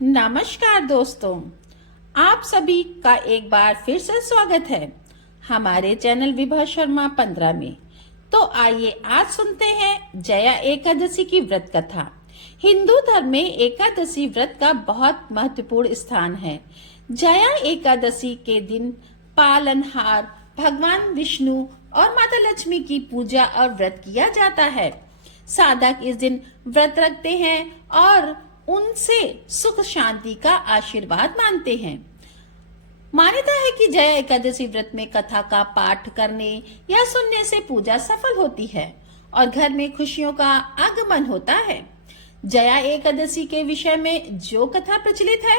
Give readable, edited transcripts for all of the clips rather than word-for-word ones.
नमस्कार दोस्तों, आप सभी का एक बार फिर से स्वागत है हमारे चैनल विभा शर्मा 15 में। तो आइए आज सुनते हैं जया एकादशी की व्रत कथा। हिंदू धर्म में एकादशी व्रत का बहुत महत्वपूर्ण स्थान है। जया एकादशी के दिन पालनहार भगवान विष्णु और माता लक्ष्मी की पूजा और व्रत किया जाता है। साधक इस दिन व्रत रखते हैं और उनसे सुख शांति का आशीर्वाद मानते हैं। मान्यता है कि जया एकादशी व्रत में कथा का पाठ करने या सुनने से पूजा सफल होती है और घर में खुशियों का आगमन होता है। जया एकादशी के विषय में जो कथा प्रचलित है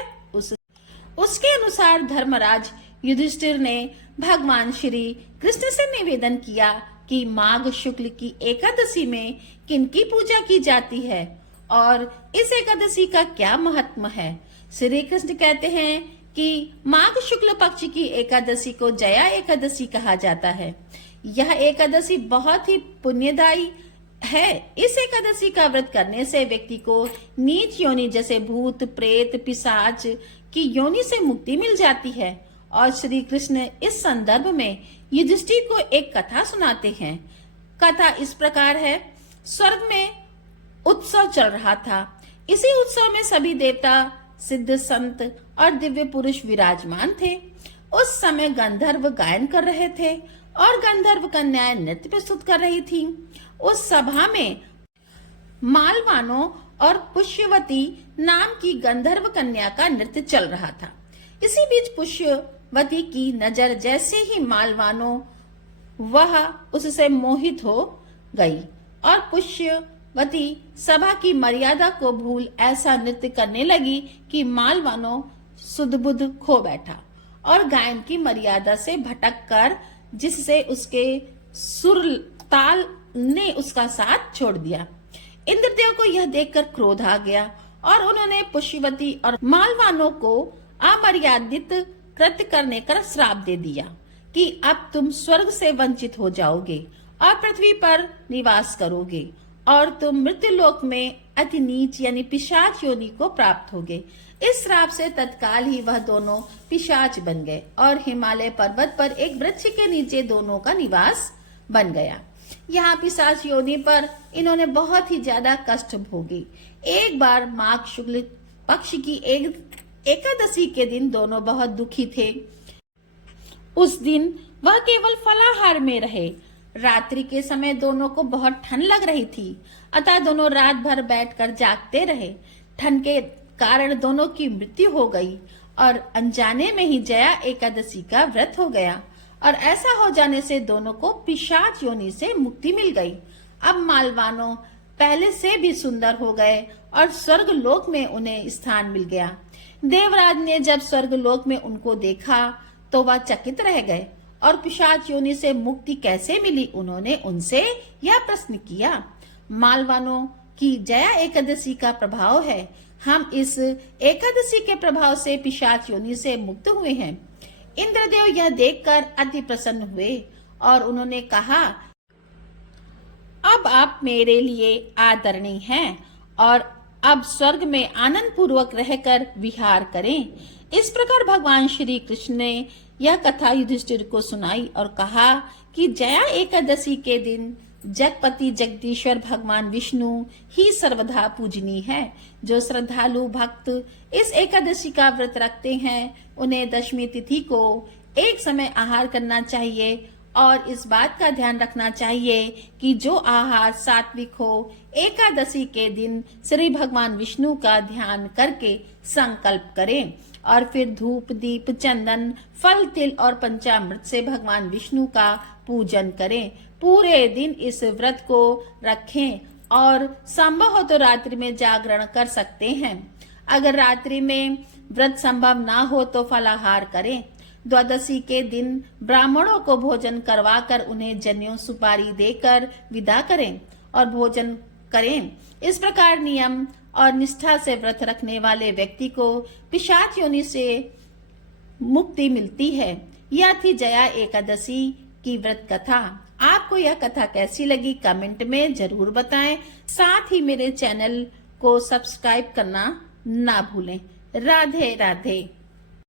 उसके अनुसार धर्मराज युधिष्ठिर ने भगवान श्री कृष्ण से निवेदन किया कि माघ शुक्ल की एकादशी में किनकी पूजा की जाती है और इस एकादशी का क्या महत्व है। श्री कृष्ण कहते हैं कि माघ शुक्ल पक्ष की एकादशी को जया एकादशी कहा जाता है। यह एकादशी बहुत ही पुण्यदायी है। इस एकादशी का व्रत करने से व्यक्ति को नीच योनि जैसे भूत प्रेत पिशाच की योनि से मुक्ति मिल जाती है। और श्री कृष्ण इस संदर्भ में युधिष्ठिर को एक कथा सुनाते हैं। कथा इस प्रकार है। स्वर्ग में उत्सव चल रहा था। इसी उत्सव में सभी देवता सिद्ध संत और दिव्य पुरुष विराजमान थे। उस समय गंधर्व गायन कर रहे थे और गंधर्व कन्याएं नृत्य प्रस्तुत कर रही थीं। उस सभा में मालवानो और पुष्यवती नाम की गंधर्व कन्या का नृत्य चल रहा था। इसी बीच पुष्यवती की नजर जैसे ही मालवानो वह उससे मोहित हो गई और पुष्यवती सभा की मर्यादा को भूल ऐसा नृत्य करने लगी कि मालवानो सुध-बुध खो बैठा और गायन की मर्यादा से भटक कर जिससे उसके सुर ताल ने उसका साथ छोड़ दिया। इंद्रदेव को यह देखकर क्रोध आ गया और उन्होंने पुष्यवती और मालवानों को अमर्यादित कृत्य करने का श्राप दे दिया कि अब तुम स्वर्ग से वंचित हो जाओगे और पृथ्वी पर निवास करोगे और तुम मृत्यु लोक में अति नीच यानी पिशाच योनि को प्राप्त होगे। इस श्राप से तत्काल ही वह दोनों पिशाच बन गए और हिमालय पर्वत पर एक वृक्ष के नीचे दोनों का निवास बन गया। यहाँ पिशाच योनि पर इन्होंने बहुत ही ज्यादा कष्ट भोगी। एक बार माघ शुक्ल पक्ष की एकादशी के दिन दोनों बहुत दुखी थे। उस दिन वह केवल फलाहार में रहे। रात्रि के समय दोनों को बहुत ठंड लग रही थी, अतः दोनों रात भर बैठकर जागते रहे। ठंड के कारण दोनों की मृत्यु हो गई और अनजाने में ही जया एकादशी का व्रत हो गया और ऐसा हो जाने से दोनों को पिशाच योनि से मुक्ति मिल गई। अब मालवानो पहले से भी सुंदर हो गए और स्वर्ग लोक में उन्हें स्थान मिल गया। देवराज ने जब स्वर्ग लोक में उनको देखा तो वह चकित रह गए और पिशाच योनि से मुक्ति कैसे मिली, उन्होंने उनसे यह प्रश्न किया। मालवानों की जया एकादशी का प्रभाव है। हम इस एकादशी के प्रभाव से पिशाच योनि से मुक्त हुए हैं। इंद्रदेव यह देखकर अति प्रसन्न हुए और उन्होंने कहा, अब आप मेरे लिए आदरणीय हैं और अब स्वर्ग में आनंद पूर्वक रहकर विहार करें। इस प्रकार भगवान श्री कृष्ण ने यह कथा युधिष्ठिर को सुनाई और कहा कि जया एकादशी के दिन जगपति जगदीश्वर भगवान विष्णु ही सर्वदा पूजनीय है। जो श्रद्धालु भक्त इस एकादशी का व्रत रखते हैं उन्हें दशमी तिथि को एक समय आहार करना चाहिए और इस बात का ध्यान रखना चाहिए कि जो आहार सात्विक हो एकादशी के दिन श्री भगवान विष्णु का ध्यान करके संकल्प करें और फिर धूप दीप चंदन फल तिल और पंचामृत से भगवान विष्णु का पूजन करें। पूरे दिन इस व्रत को रखें और संभव हो तो रात्रि में जागरण कर सकते हैं। अगर रात्रि में व्रत संभव ना हो तो फलाहार करें। द्वादशी के दिन ब्राह्मणों को भोजन करवाकर उन्हें जनेऊ सुपारी देकर विदा करें और भोजन करें। इस प्रकार नियम और निष्ठा से व्रत रखने वाले व्यक्ति को पिशाच योनि से मुक्ति मिलती है। यह थी जया एकादशी की व्रत कथा। आपको यह कथा कैसी लगी कमेंट में जरूर बताएं। साथ ही मेरे चैनल को सब्सक्राइब करना ना भूलें। राधे राधे।